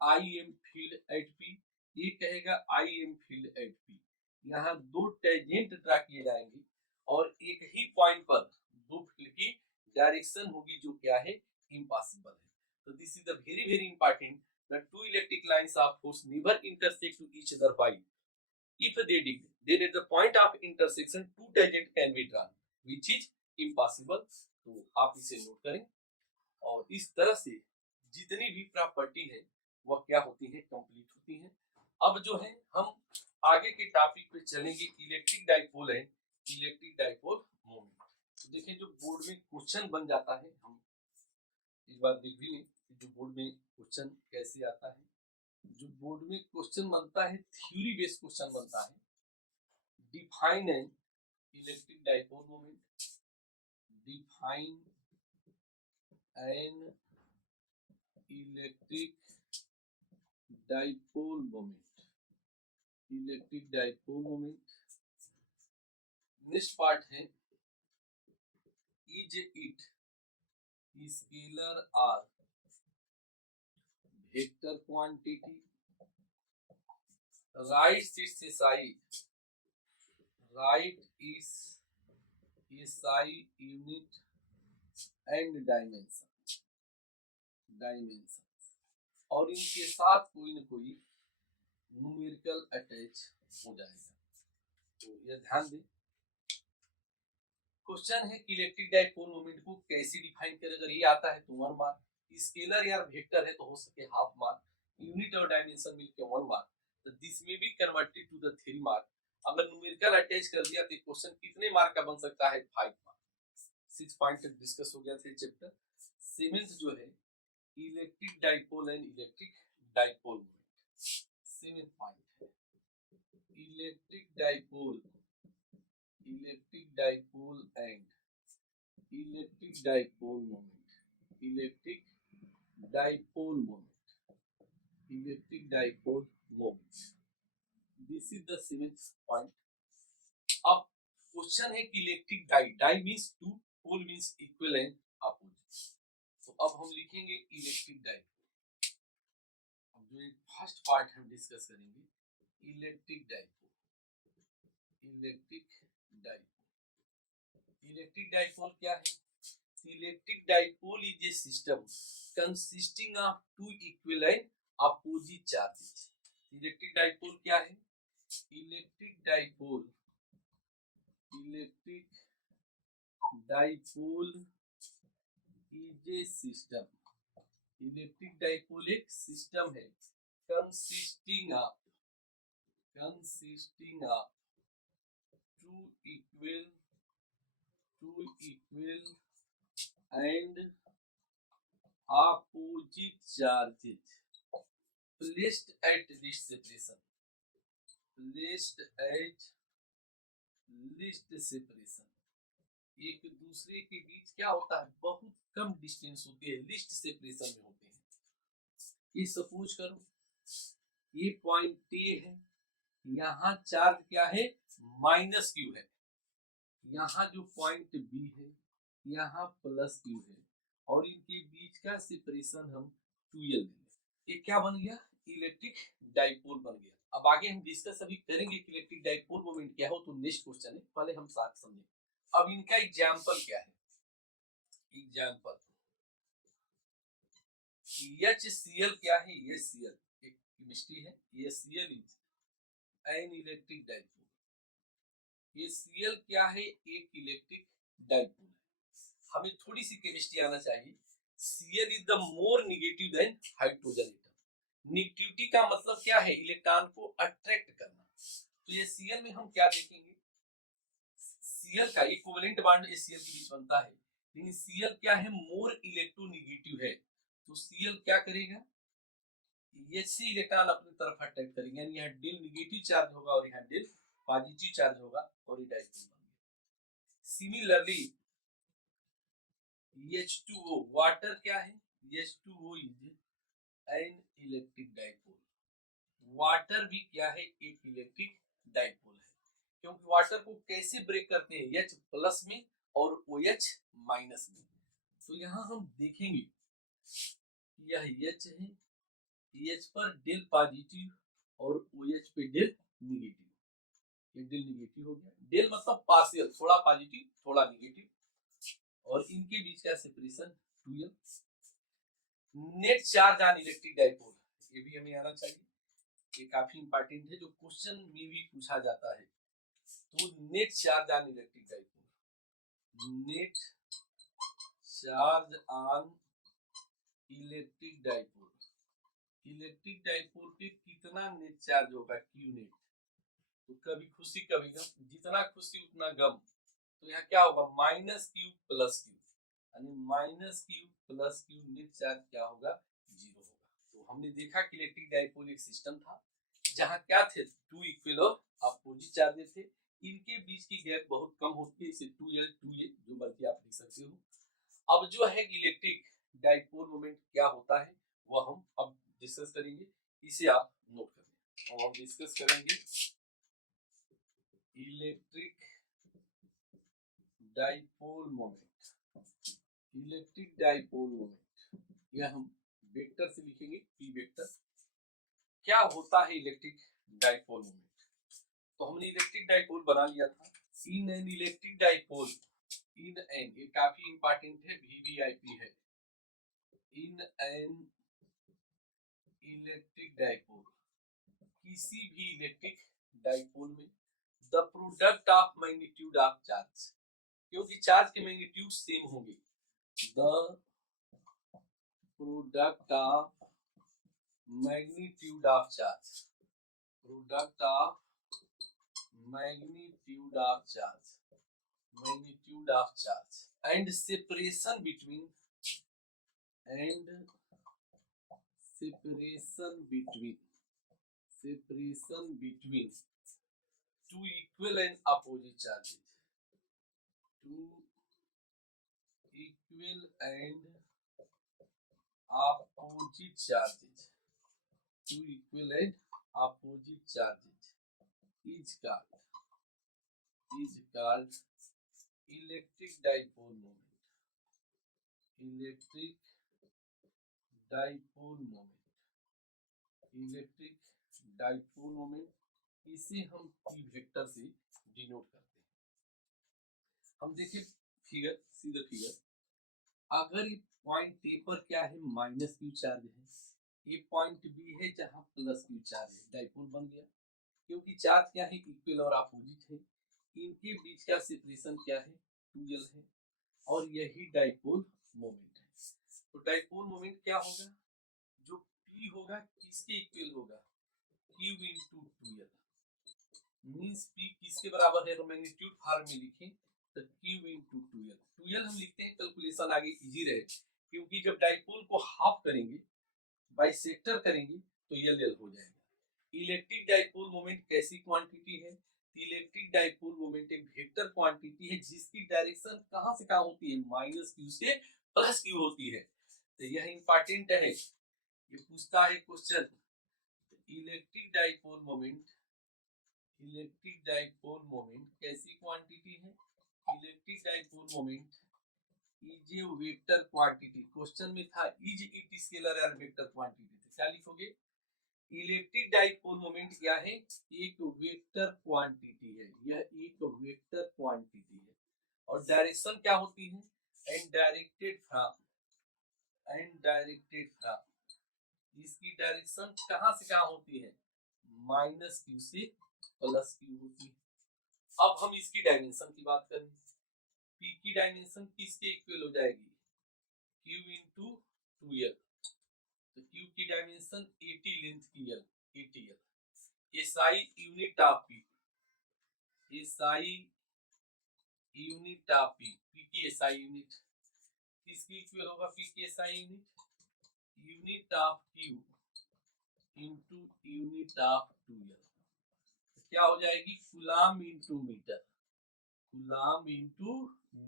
I am field at P, ये कहेगा I am field at P. यहाँ 2 टेंजेंट ड्रा किए जाएंगे और एक ही पॉइंट पर 2 फील्ड की डायरेक्शन होगी, जो क्या है, इम्पॉसिबल है। तो this is the very important the two electric lines of force never intersect to each other. Why? If they did, then at the point of intersection two tangent can be drawn, which is impossible. तो आप इसे नोट करें और इस तरह से जितनी भी प्रॉपर्टी है वह क्या होती है, कंप्लीट होती है। अब जो है हम आगे के टॉपिक पे चलेंगे, इलेक्ट्रिक डाइपोल है, इलेक्ट्रिक डाइपोल मोमेंट। तो देखिए जो बोर्ड में क्वेश्चन बन जाता है, हम एक बार देख भी लें जो बोर्ड में क्वेश्चन कैसे आता है। जो बोर्ड में क्वेश्चन बनता है, थ्योरी बेस्ड क्वेश्चन बनता है। Define an electric dipole moment, define an electric dipole moment, electric dipole moment. Next part है is it scalar or vector quantity, write its side, write is SI unit and dimension, और इनके साथ कोई न कोई न्यूमेरिकल अटैच हो जाएगा। तो ये ध्यान दें। क्वेश्चन है कि इलेक्ट्रिक डाइपोल मोमेंट को कैसे डिफाइन करें। अगर ये आता है तो 1 मार्क, स्केलर या वेक्टर है तो हो सके हाफ मार्क, यूनिट और डायमेंशन मिलकर 1 मार्क। तो this may be converted to the 3 mark. अगर न्यूमेरिकल अटैच कर दिया तो क्वेश्चन कितने मार्क का बन सकता है, 5 मार्क। 6 पॉइंट तक डिस्कस हो गया था चैप्टर। 7th जो है electric dipole and electric dipole moment. 7th point है electric dipole, electric dipole and electric dipole moment, electric dipole moment, electric dipole moment. This is the 7th point. अब क्वेश्चन है कि electric di means two, pole means equal and opposite. तो अब हम लिखेंगे इलेक्ट्रिक डाइपोल। अब जो एक फर्स्ट पार्ट हम डिस्कस करेंगे electric dipole, electric dipole. Electric dipole क्या है? Electric dipole is a system consisting of two equal and opposite charges. Electric dipole क्या है? Electric dipole, electric dipole is a system, electric dipole एक सिस्टम है consisting of two equal and opposite charges placed at least separation, placed at least separation। एक दूसरे के बीच क्या होता है, बहुत कम डिस्टेंस होती है, लिस्ट सेपरेशन में होते हैं। ये सपोज करो ये पॉइंट ए है, यहाँ चार्ज क्या है, -q है। यहाँ जो पॉइंट बी है यहाँ +q है, और इनके बीच का सेपरेशन हम 2l लेंगे। ये क्या बन गया, इलेक्ट्रिक डाइपोल बन गया। अब आगे हम डिस्कस अभी करेंगे कि इलेक्ट्रिक डाइपोल मोमेंट क्या हो, तो नेक्स्ट क्वेश्चन है, पहले हम साथ समझें। अब इनका एग्जांपल क्या है, एग्जांपल HCl क्या है, ये Cl एक केमिस्ट्री है, ये Cl is an electric dipole. ये Cl क्या है, एक इलेक्ट्रिक डाइपोल। हमें थोड़ी सी केमिस्ट्री आना चाहिए। Cl is the more negative than hydrogen atom. Negativity का मतलब क्या है, इलेक्ट्रॉन को अट्रैक्ट करना। तो ये Cl में हम क्या देखेंगे, Cl का इक्विवेलेंट बॉन्ड HCl के बीच बनता है, लेकिन Cl क्या है, मोर इलेक्ट्रोनेगेटिव है। तो Cl क्या करेगा, Hc इलेक्ट्रॉन अपनी तरफ अट्रैक्ट करेंगे, यानी यहाँ डिल नेगेटिव चार्ज होगा और यहाँ डिल पॉजिटिव चार्ज होगा, और ये डाइपोल बन गया। सिमिलरली H2O वाटर क्या है, H2O is an electric dipole. Water भी क्या है, एक इलेक्ट्रिक डाइपोल है, क्योंकि वाटर को कैसे ब्रेक करते हैं, H+ में और OH- में। तो यहाँ हम देखेंगे यह H है, H पर डिल पॉजिटिव और OH पे डिल नेगेटिव। ये डिल नेगेटिव हो गया, डिल मतलब पार्शियल, थोड़ा पॉजिटिव थोड़ा नेगेटिव, और इनके बीच का separation 2l। Net charge on electric dipole, ये भी हमें आना चाहिए, ये काफी इंपॉर्टेंट है, जो क्वेश्चन में भी पूछा जाता है। तो net charge on electric dipole, net charge on electric dipole, electric dipole पे कितना नेट चार्ज होगा, क्यू नेट। तो कभी खुशी कभी गम, जितना खुशी उतना गम, तो यहाँ क्या होगा, माइनस क्यू प्लस क्यू, यानी minus Q plus Q, net charge क्या होगा, जीरो होगा। तो हमने देखा कि इलेक्ट्रिक डाइपोल एक सिस्टम था जहाँ क्या थे, टू इक्वल और अपोजिट चार्जेस थे, इनके बीच की गैप बहुत कम होती है, इसे 2L 2A जो बल्कि आप लिख सकते हो। अब जो है इलेक्ट्रिक डाइपोल मोमेंट क्या होता है वो हम अब डिस्कस करेंगे, इसे आप नोट करें। और हम डिस्कस करेंगे electric dipole moment, electric dipole moment, यह हम वेक्टर से लिखेंगे, पी वेक्टर। क्या होता है इलेक्ट्रिक डाइपोल मोमेंट, तो हमने इलेक्ट्रिक डाइपोल बना लिया था। In an electric dipole, in an, ये काफी इंपॉर्टेंट है, वीवीआईपी है, इन एन इलेक्ट्रिक डाइपोल, किसी भी इलेक्ट्रिक डाइपोल में the product of magnitude of charge, क्योंकि चार्ज के मैग्नीट्यूड सेम होंगे, the product of magnitude of charge, product of magnitude of charge, magnitude of charge and separation between, and separation between two equal and opposite charges, two equal and opposite charges, two equal and opposite charges is called electric dipole moment, electric dipole moment, electric dipole moment, इसे हम पी वेक्टर से डिनोट करते हैं। हम देखें फिगर, सीधा फिगर, अगर ये पॉइंट ए पर क्या है, माइनस क्यू चार्ज है, ये पॉइंट बी है जहां प्लस क्यू चार्ज है, डाइपोल बन गया, क्योंकि चार्ज क्या है, इक्वल और अपोजिट है, इनके बीच का सेपरेशन क्या है, 2L है, और यही डाइपोल मोमेंट है। तो डाइपोल मोमेंट क्या होगा, जो P होगा किसके इक्वल होगा, Q into 2L, means P किसके बराबर है, मैग्नीट्यूड फॉर्म में लिखें तो Q into 2L, 2L हम लिखते हैं कैलकुलेशन आगे इजी रहे, क्योंकि जब डाइपोल को हाफ करेंगे, बाइसेक्टर करेंगे, तो L हो जाएगा। इलेक्ट्रिक डाइपोल मोमेंट कैसी क्वांटिटी है, इलेक्ट्रिक डाइपोल मोमेंट एक वेक्टर क्वांटिटी है जिसकी डायरेक्शन कहां से कहां होती है, माइनस क्यू से प्लस क्यू होती है। तो यह इंपॉर्टेंट है, ये पूछता है question, electric dipole moment, electric dipole moment कैसी क्वांटिटी है, electric dipole moment is a vector quantity, question में था इज इट स्केलर और वेक्टर क्वांटिटी, तो क्या लिखोगे, इलेक्ट्रिक डाइपोल मोमेंट क्या है, एक वेक्टर क्वांटिटी है, यह एक वेक्टर क्वांटिटी है, और डायरेक्शन क्या होती है, and directed from, and directed from, इसकी डायरेक्शन कहां से कहां होती है, माइनस क्यू से प्लस क्यू होती है। अब हम इसकी डायमेंशन की बात करें, पी की डायमेंशन किसके इक्वल हो जाएगी, क्यू इंटू 2L, तो क्यू की डायमेंशन 80 लेंथ की L, 80L, SI unit of P, SI unit of P, P की एसआई यूनिट किसकी इक्वल होगा, पी की SI unit, unit of Q into unit of 2L, तो क्या हो जाएगी, coulomb into metre, coulomb into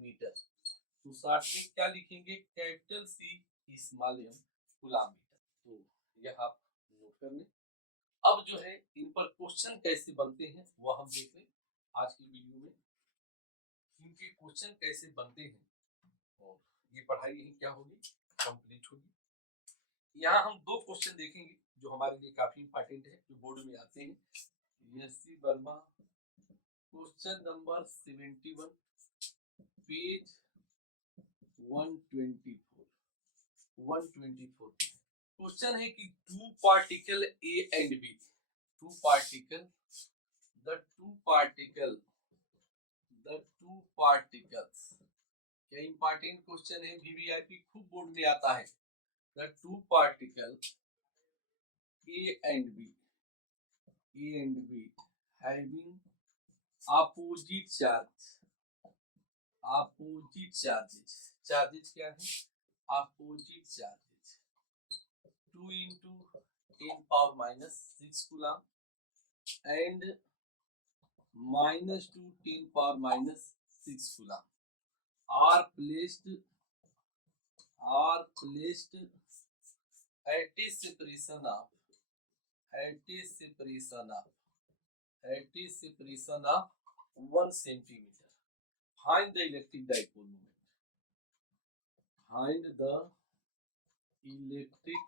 metre, तो शॉर्ट में क्या लिखेंगे, capital C small M, coulomb metre. तो यह आप नोट कर लें। अब जो है इन पर क्वेश्चन कैसे बनते हैं वो हम देख लें आज की वीडियो में, इनके क्वेश्चन कैसे बनते हैं, और ये पढ़ाई यही क्या होगी, कंप्लीट होगी। यहाँ हम दो क्वेश्चन देखेंगे जो हमारे लिए काफी इंपॉर्टेंट है, जो बोर्ड में आते हैं, SC Verma question number 71 page 124, question है कि two particle A and B, two particle the two particle the two particles, क्या इंपॉर्टेंट क्वेश्चन है, वीवीआईपी खूब बोर्ड में आता है। The two particle A and B, A and B having opposite charge, opposite charges, charges क्या है, opposite charges, 2 into 10 power minus 6 coulomb and minus 2 10 power minus 6 coulomb are placed at a separation of at a separation of 1 centimeter. Find the electric dipole moment. Find the electric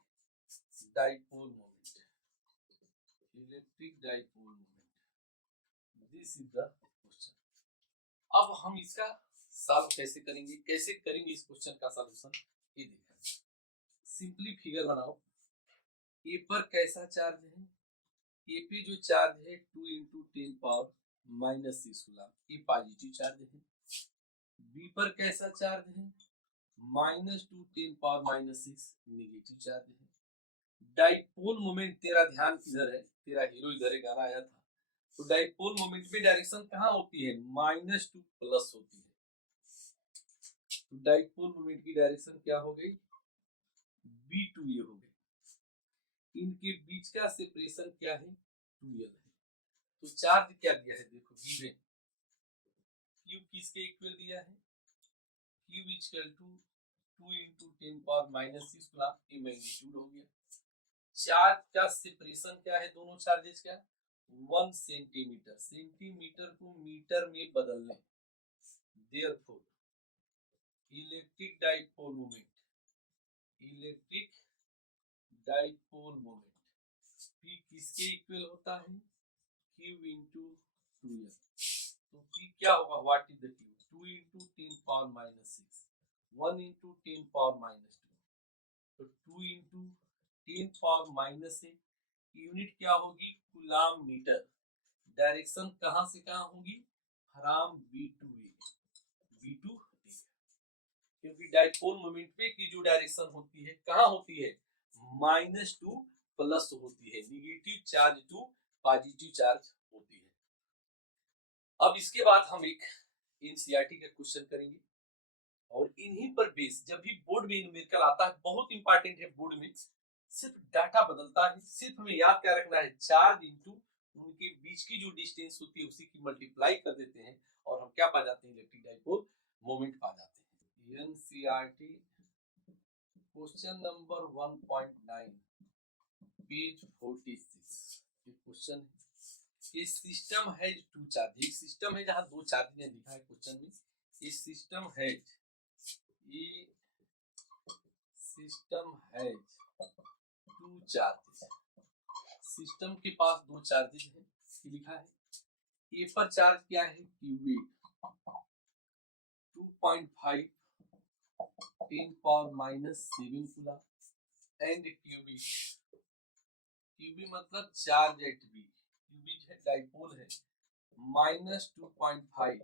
dipole moment. Electric dipole moment. This is the question. अब हम इसका सॉल्व कैसे करेंगे, कैसे करेंगे इस क्वेश्चन का सॉल्यूशन, ये देखिए। सिंपली फिगर बनाओ, ए पर कैसा चार्ज है, ए पे जो चार्ज है 2 into 10 पावर माइनस 6 कूलम, ये पॉजिटिव चार्ज है। बी पर कैसा चार्ज है, minus 2 10 power minus 6 negative charge है। डाइपोल मोमेंट, तेरा ध्यान किधर है, तेरा हीरो इधर है, गाना आया था। तो डाइपोल मोमेंट में डायरेक्शन कहाँ होती है, माइनस टू प्लस होती है। तो डाइपोल मोमेंट की डायरेक्शन क्या हो गई, बी टू ए हो गई। इनके बीच का सेपरेशन क्या है, 2l है। तो चार्ज क्या दिया है, देखो बी में क्यू किसके इक्वल दिया है, Q equal to 2 into 10 power minus 6 coulomb, ये मैग्नीट्यूड हो गया। चार्ज का सेपरेशन क्या है, दोनों चार्जेस का 1 सेंटीमीटर, सेंटीमीटर को मीटर में बदल लें। Therefore electric dipole moment, electric dipole moment P किसके इक्वल होता है, Q into 2l। तो P क्या होगा, what is the Q, 2 into 10 power minus 6, 1 into 10 power minus 2, तो 2 into 10 पावर माइनस 6, यूनिट क्या होगी, कूलम मीटर। डायरेक्शन कहां से कहां होगी, from B to A, B to A, क्योंकि डाइपोल मोमेंट पे की जो डायरेक्शन होती है कहां होती है, माइनस टू प्लस होती है, negative charge to positive charge होती है। अब इसके बाद हम एक एनसीईआरटी का क्वेश्चन करेंगे, और इन्हीं पर बेस जब भी बोर्ड में न्यूमेरिकल आता है, बहुत इंपॉर्टेंट है, बोर्ड में सिर्फ डाटा बदलता है, सिर्फ हमें याद क्या रखना है, चार्ज इंटू उनके बीच की जो डिस्टेंस होती है उसी की मल्टीप्लाई कर देते हैं, और हम क्या पा जाते हैं, इलेक्ट्रिक डाइपोल मोमेंट पा जाते हैं। एनसीईआरटी क्वेश्चन नंबर 1.9 पेज 46, ये क्वेश्चन है। ये सिस्टम है टू चार्ज, एक सिस्टम है जहां दो चार्ज ने लिखा है क्वेश्चन में, ये सिस्टम है, ये सिस्टम है टू चार्जेस, सिस्टम के पास दो चार्जेस हैं, लिखा है। ए पर चार्ज क्या है, QB 2.5 10 power minus 7 coulomb, and QB, QB मतलब चार्ज एट बी, क्यूबी है डाइपोल है, minus 2.5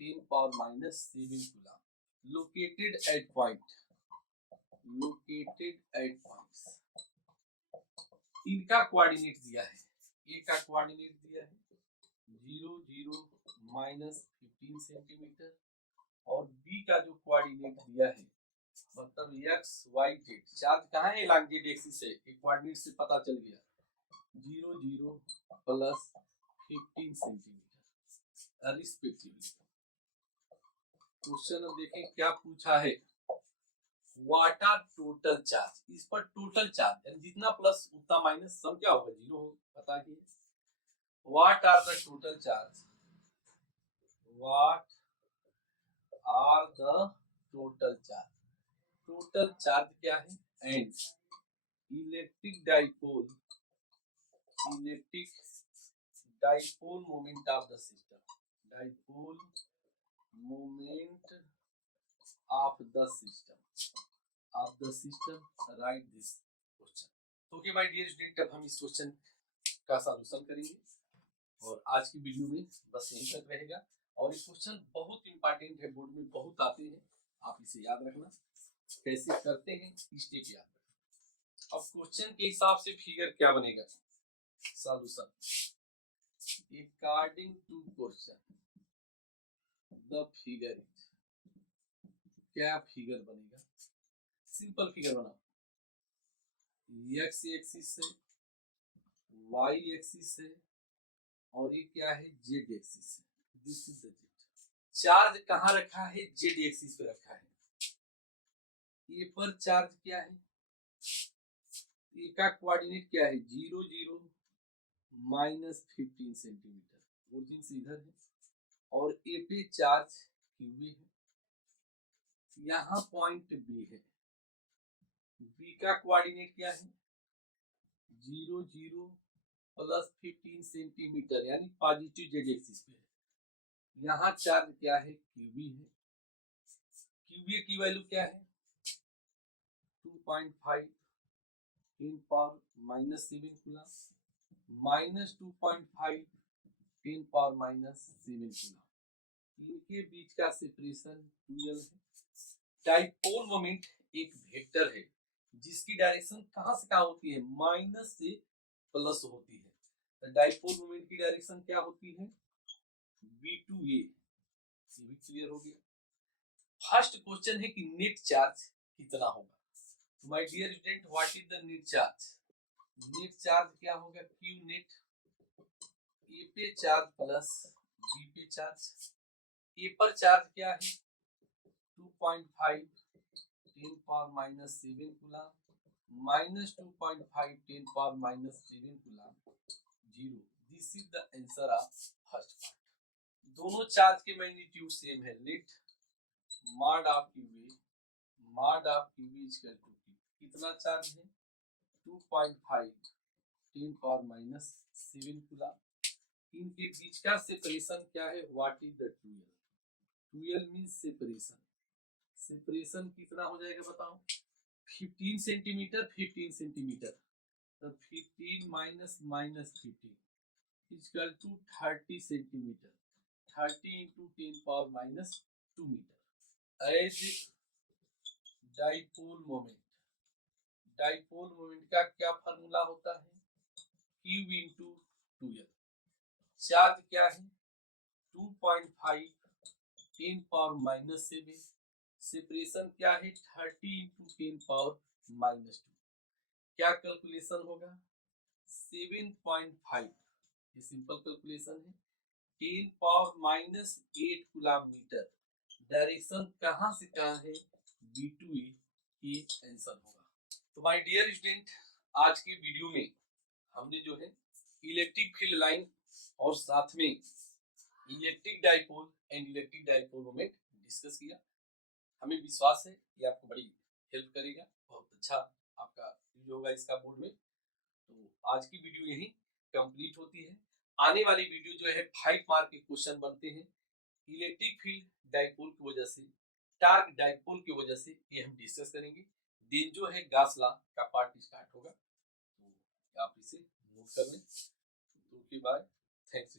10 power minus 7 coulomb, located at point, located at points. इनका कोऑर्डिनेट दिया है, ए का कोऑर्डिनेट दिया है 0 0 माइनस 15 सेंटीमीटर, और बी का जो कोऑर्डिनेट दिया है मतलब एक्स वाई जेड, चार्ज कहाँ है, लॉन्ग जेड एक्सिस है, एक कोऑर्डिनेट से पता चल गया, 0 0 प्लस 15 सेंटीमीटर रिस्पेक्टिवली। क्वेश्चन अब देखें क्या पूछा है, व्हाट आर टोटल चार्ज, इस पर टोटल चार्ज यानी जितना प्लस उतना माइनस, सम क्या होगा, जीरो होगा, पता है। What are the total charge, what are the total charge, total charge क्या है, and electric dipole, electric dipole moment of the system, dipole moment of the system, of the system, write this, question. तो ओके माय डियर स्टूडेंट, अब हम इस क्वेश्चन का सॉल्यूशन करेंगे और आज की वीडियो में बस यहीं तक रहेगा। और ये क्वेश्चन बहुत इंपॉर्टेंट है, बोर्ड में बहुत आते हैं, आप इसे याद रखना। कैसे करते हैं स्टेप याद रखना। अब क्वेश्चन के हिसाब से फिगर क्या बनेगा, solution according to question the figure is, क्या फिगर बनेगा, सिंपल फिगर बनाओ। एक्स एक्सिस से, वाई एक्सिस से, और ये क्या है जेड एक्सिस से। This is the Z. Charge कहाँ रखा है, जेड एक्सिस पे रखा है। ए पर चार्ज क्या है, ए का कोऑर्डिनेट क्या है 0 0 -15 सेंटीमीटर, ओरिजिन से इधर है। और ए पे चार्ज क्यू है, यहाँ पॉइंट बी है। बी का कोऑर्डिनेट क्या है 0 0 +15 सेंटीमीटर, यानी पॉजिटिव जेड एक्सिस पे है। यहाँ चार्ज क्या है क्यूबी है। क्यूबी की वैल्यू क्या है 2.5 10⁻⁻7 कूलम, -2.5 10⁻⁻7 कूलम। इनके बीच का सेपरेशन 12 है। डाइपोल मोमेंट एक वेक्टर है जिसकी डायरेक्शन कहां से कहां होती है, माइनस से प्लस होती है। तो डाइपोल मोमेंट की डायरेक्शन क्या होती है B2A। ये भी क्लियर हो गया। फर्स्ट क्वेश्चन है कि नेट चार्ज कितना होगा। My dear student, what is the net charge. Net charge क्या होगा Q नेट, ए पे चार्ज प्लस बी पे चार्ज। ए पर चार्ज क्या है 2.5 10⁻⁻7 coulomb, -2.5 10⁻⁻7 coulomb, 0। This is the answer of first part. दोनों चार्ज के मैग्नीट्यूड सेम है। Let mod of QB, mod of QB equal to कितना चार्ज है 2.5 10⁻⁻7 कूलम। इनके बीच का सेपरेशन क्या है, what is the 12। 12 means separation. Separation कितना हो जाएगा बताओ 15 सेंटीमीटर 15 सेंटीमीटर। तो 15 -15 equal to 30 centimetre. 30 × 10⁻⁻2 metre. As dipole moment, dipole moment का क्या फार्मूला होता है Q × 2L। चार्ज क्या है 2.5 10⁻⁻7। सेपरेशन क्या है 30 × 10⁻⁻2। क्या कैलकुलेशन होगा 7.5। ये सिंपल कैलकुलेशन है। 10⁻⁻8 कूलम मीटर। डायरेक्शन कहां से कहां है B2A, ये आंसर होगा। तो माय डियर स्टूडेंट, आज की वीडियो में हमने जो है इलेक्ट्रिक फील्ड लाइन और साथ में electric dipole and electric dipole moment discuss किया। हमें विश्वास है कि आपको बड़ी हेल्प करेगा, बहुत अच्छा आपका वीडियो होगा इसका बोर्ड में। तो आज की वीडियो यही कंप्लीट होती है। आने वाली वीडियो जो है 5 मार्क के क्वेश्चन बनते हैं इलेक्ट्रिक फील्ड डाइपोल की वजह से, टार्क डाइपोल की वजह से, ये हम डिस्कस करेंगे। दिन जो है गॉस लॉ का पार्ट स्टार्ट होगा, तो आप इसे नोट कर लें। Okay bye, thanks.